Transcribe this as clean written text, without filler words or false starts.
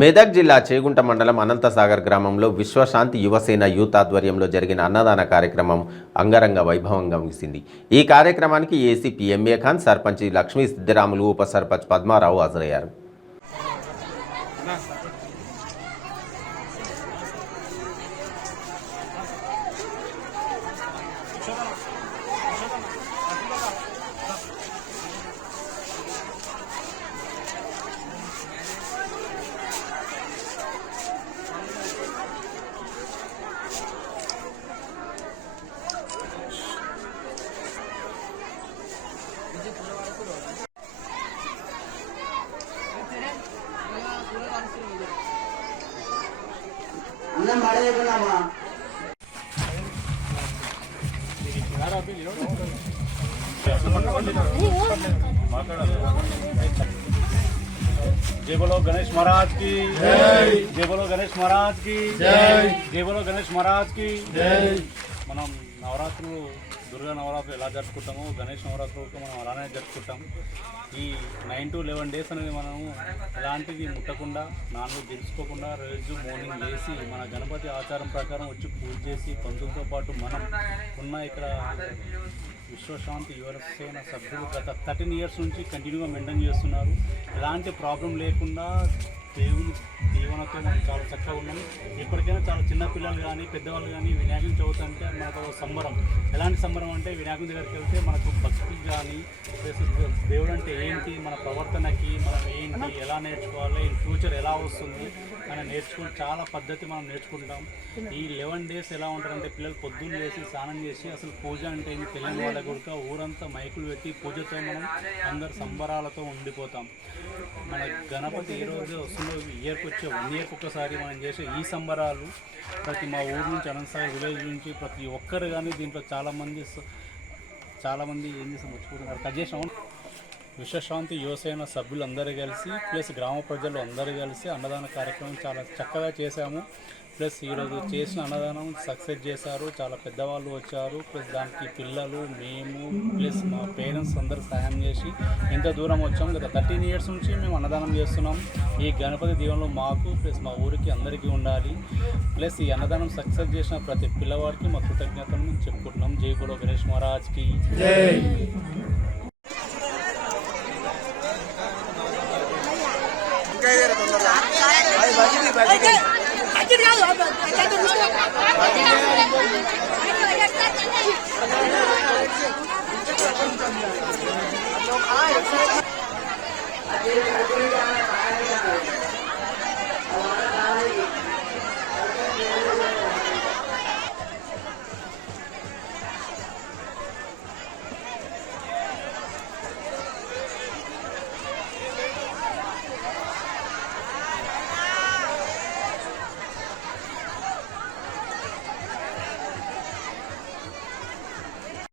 మెదక్ జిల్లా చేగుంట మండలం అనంతసాగర్ గ్రామంలో విశ్వశాంతి యువసేన యూత్ ఆధ్వర్యంలో జరిగిన అన్నదాన కార్యక్రమం అంగరంగ వైభవంగా ముగిసింది. ఈ కార్యక్రమానికి ఏసీపీ ఎంఏ ఖాన్, సర్పంచ్ లక్ష్మీ సిద్దిరాములు, ఉప సర్పంచ్ పద్మారావు హాజరయ్యారు. जय बोलो गणेश महाराज की जय, जय बोलो गणेश महाराज की जय, जय बोलो गणेश महाराज की जय. మనం నవరాత్రులు దుర్గా నవరాత్రులు ఎలా జరుపుకుంటామో గణేష్ నవరాత్రులు మనం అలానే జరుపుకుంటాం. ఈ 9 to 11 డేస్ అనేది మనము ఎలాంటిది ముట్టకుండా నాన్ వెజ్ తెలుసుకోకుండా రోజు మార్నింగ్ లేచి మన గణపతి ఆచారం ప్రకారం వచ్చి పూజ చేసి పంతులతో పాటు మనం ఉన్న ఇక్కడ విశ్వశాంతి యువసేన సభ్యులు గత 13 years నుంచి కంటిన్యూగా మెయింటైన్ చేస్తున్నారు. ఎలాంటి ప్రాబ్లం లేకుండా దేవుని దీవెనతో మనం చాలా చక్కగా ఉన్నాం. ఎప్పటికైనా చాలా చిన్నపిల్లలు కానీ పెద్దవాళ్ళు కానీ వినాయకుని చవితి అంటే మనకు సంబరం. ఎలాంటి సంబరం అంటే వినాయకుని దగ్గరికి వెళ్తే మనకు భక్తి కానీ దేవుడు అంటే ఏంటి, మన ప్రవర్తనకి మనం ఏంటి, ఎలా నేర్చుకోవాలి, ఇన్ ఫ్యూచర్ ఎలా వస్తుంది అని నేర్చుకుని చాలా పద్ధతి మనం నేర్చుకుంటాం. ఈ 11 days ఎలా ఉంటారంటే పిల్లలు పొద్దున్న చేసి స్నానం చేసి అసలు పూజ అంటే ఏంటి తెలియని వాళ్ళ కూడా ఊరంతా మైకులు పెట్టి పూజతో మనం అందరు సంబరాలతో ఉండిపోతాం. మన గణపతి ఏ రోజు వస్తుందో ఇయర్కి వచ్చే 1 year ఒక్కసారి మనం చేసే ఈ సంబరాలు ప్రతి మా ఊరు నుంచి అనంతసాగర్ విలేజ్ నుంచి ప్రతి ఒక్కరు కానీ దీంట్లో చాలామంది ఏం చేసి మర్చిపోతున్నారు కట్ చేసాము. విశ్వశాంతి యువసేన సభ్యులందరూ కలిసి ప్లస్ గ్రామ ప్రజలు అందరూ కలిసి అన్నదాన కార్యక్రమం చాలా చక్కగా చేశాము. ప్లస్ ఈరోజు చేసిన అన్నదానం సక్సెస్ చేశారు. చాలా పెద్దవాళ్ళు వచ్చారు. ప్లస్ దానికి పిల్లలు, మేము ప్లస్ మా పేరెంట్స్ అందరూ సాయం చేసి ఎంత దూరం వచ్చాము. గత 13 years నుంచి మేము అన్నదానం చేస్తున్నాం. ఈ గణపతి దీవెనలో మాకు ప్లస్ మా ఊరికి అందరికీ ఉండాలి. ప్లస్ ఈ అన్నదానం సక్సెస్ చేసిన ప్రతి పిల్లవాడికి మా కృతజ్ఞతలు మేము చెప్పుకుంటున్నాం. జై బోలో గణేష్ మహారాజ్కి జై. Ayo,